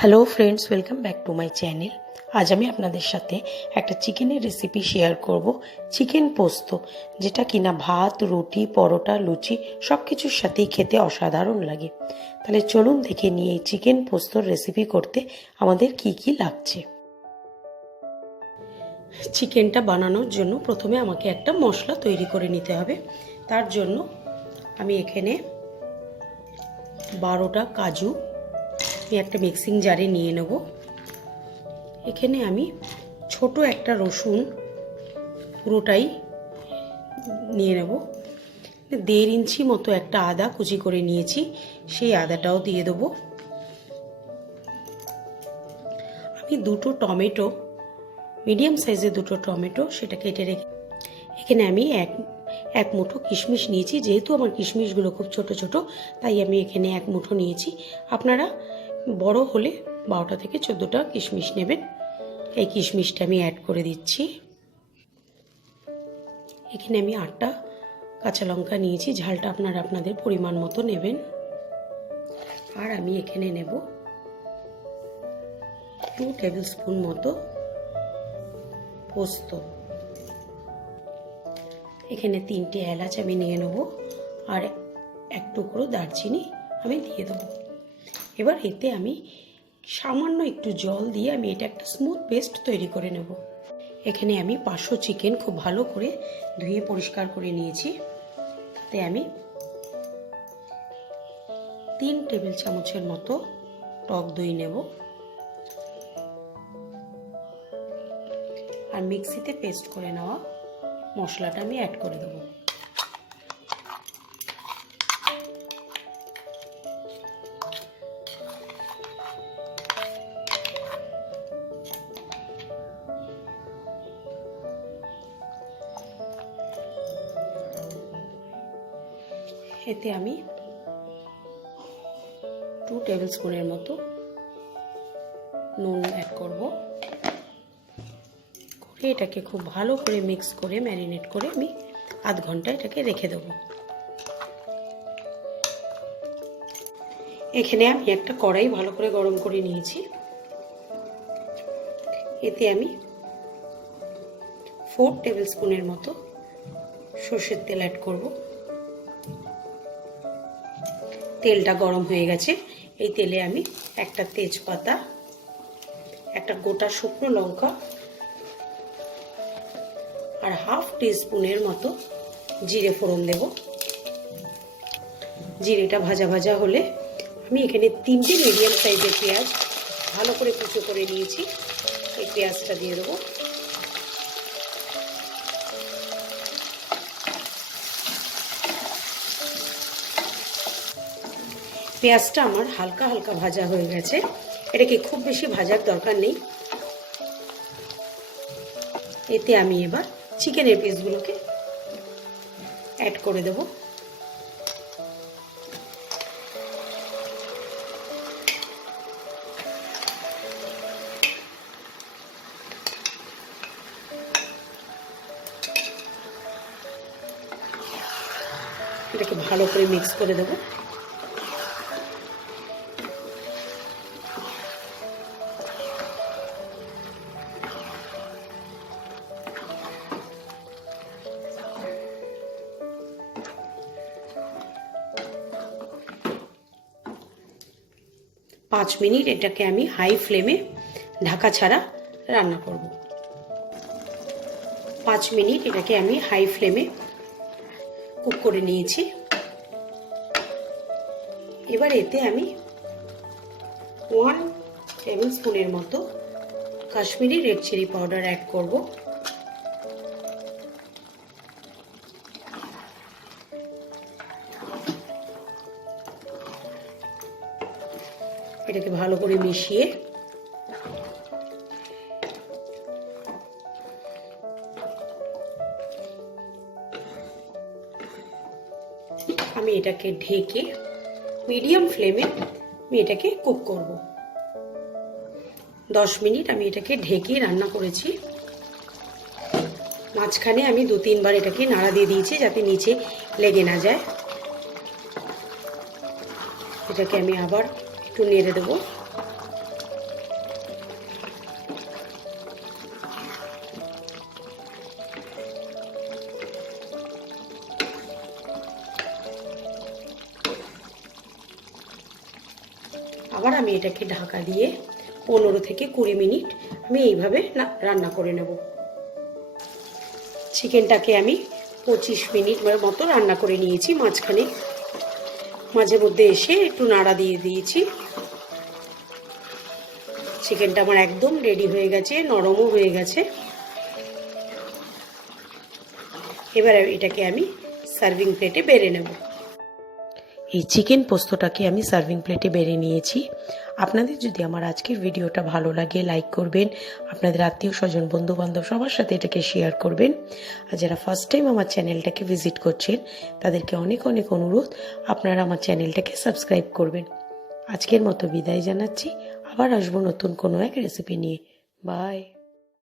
Hello friends, welcome back to my channel. আজ আমি আপনাদের সাথে একটা চিকেনের রেসিপি শেয়ার করব, চিকেন পোস্ত, যেটা কিনা ভাত, রুটি, পরোটা, লুচি সব কিছুর সাথেই খেতে অসাধারণ লাগে। তাহলে চলুন দেখে নিয়ে এই চিকেন পোস্তর রেসিপি করতে আমাদের কি কি লাগছে। চিকেনটা বানানোর জন্য প্রথমে আমাকে একটা মশলা তৈরি করে নিতে হবে। তার জন্য আমি এখানে 12টা কাজু একটা মিক্সিং জারে নিয়ে নেব। এখানে আমি ছোট একটা রসুন পুরোটাই নিয়ে নেব। 1.5 ইঞ্চি মতো একটা আদা কুচি করে নিয়েছি, সেই আদাটাও দিয়ে দেবো। আমি 2টো টমেটো, মিডিয়াম সাইজের 2টো টমেটো, সেটা কেটে রেখে এখানে আমি এক মুঠো কিশমিশ নিয়েছি। যেহেতু আমার কিশমিশগুলো খুব ছোট ছোট, তাই আমি এখানে 1 মুঠো নিয়েছি। আপনারা বড় হলে 12টা থেকে 14টা কিশমিশ নেবেন। এই কিশমিশটা আমি অ্যাড করে দিচ্ছি। এখানে আমি 8টা কাঁচা লঙ্কা নিয়েছি, ঝালটা আপনারা আপনাদের পরিমাণ মতো নেবেন। আর আমি এখানে নেব 2 টেবিল স্পুন মতো পোস্ত। এখানে 3টে এলাচ আমি নিয়ে নেব, আর 1 টুকরো দারচিনি আমি দিয়ে দেবো। এবার এতে আমি সামান্য একটু জল দিয়ে আমি এটা একটা স্মুথ পেস্ট তৈরি করে নেব। এখানে আমি 500 চিকেন খুব ভালো করে ধুয়ে পরিষ্কার করে নিয়েছি। তাই আমি 3 টেবিল চামচের মতো টক দই নেব, আর মিক্সিতে পেস্ট করে নেওয়া মশলাটা আমি অ্যাড করে দেবো। এতে আমি 2 টেবিল স্পুনের মতো নুন অ্যাড করব। করে এটাকে খুব ভালো করে মিক্স করে ম্যারিনেট করে আমি আধ ঘন্টা এটাকে রেখে দেবো। এখানে আমি একটা কড়াই ভালো করে গরম করে নিয়েছি। এতে আমি 4 টেবিল স্পুনের মতো সর্ষের তেল অ্যাড করব। তেলটা গরম হয়ে গেছে। এই তেলে আমি একটা তেজপাতা, একটা গোটা শুকনো লঙ্কা, আর হাফ টিস্পুনের মতো জিরে ফোড়ন দেব। জিরেটা ভাজা ভাজা হলে আমি এখানে 3টে মিডিয়াম সাইজের পেঁয়াজ ভালো করে কুচো করে নিয়েছি, এই পেঁয়াজটা দিয়ে দেবো। পেঁয়াজটা আমার হালকা হালকা ভাজা হয়ে গেছে। এটাকে খুব বেশি ভাজার দরকার নেই। এতে আমি এবার চিকেনের পিসগুলোকে অ্যাড করে দেব। এটাকে ভালো করে মিক্স করে দেব। পাঁচ মিনিট এটাকে আমি হাই ফ্লেমে ঢাকা ছাড়া রান্না করব। 5 মিনিট এটাকে আমি হাই ফ্লেমে কুক করে নিয়েছি। এবার এতে আমি 1 টেবিল স্পুনের মতো Kashmiri red chilli powder add করব। এটাকে ভালো করে মিশিয়ে আমি এটাকে ঢেকে মিডিয়াম ফ্লেমে আমি এটাকে কুক করব। 10 মিনিট আমি এটাকে ঢেকে রান্না করেছি। মাঝখানে আমি 2-3 বার এটাকে নাড়া দিয়ে দিয়েছি যাতে নিচে লেগে না যায়। এটাকে আমি আবার একটু নেড়ে দেবো। আমি এটাকে ঢাকা দিয়ে 15 থেকে 20 মিনিট আমি এইভাবে রান্না করে নেব। চিকেনটাকে আমি 25 মিনিট মতো রান্না করে নিয়েছি। মাঝখানে মাঝে মধ্যে এসে একটু নাড়া দিয়ে দিয়েছি। চিকেনটা আমার একদম রেডি হয়ে গেছে, নরমও হয়ে গেছে। এবার এটাকে আমি সার্ভিং প্লেটে বেড়ে নেব। এই চিকেন পোস্তটাকে আমি সার্ভিং প্লেটে বেড়ে নিয়েছি। আপনাদের যদি আমার আজকের ভিডিওটা ভালো লাগে লাইক করবেন, আপনাদের আত্মীয় স্বজন বন্ধু বান্ধব সবার সাথে এটাকে শেয়ার করবেন। আর যারা ফার্স্ট টাইম আমার চ্যানেলটাকে ভিজিট করছেন তাদেরকে অনেক অনেক অনুরোধ আপনারা আমার চ্যানেলটাকে সাবস্ক্রাইব করবেন। আজকের মতো বিদায় জানাচ্ছি, আবার আসবো নতুন কোনো এক রেসিপি নিয়ে। বাই।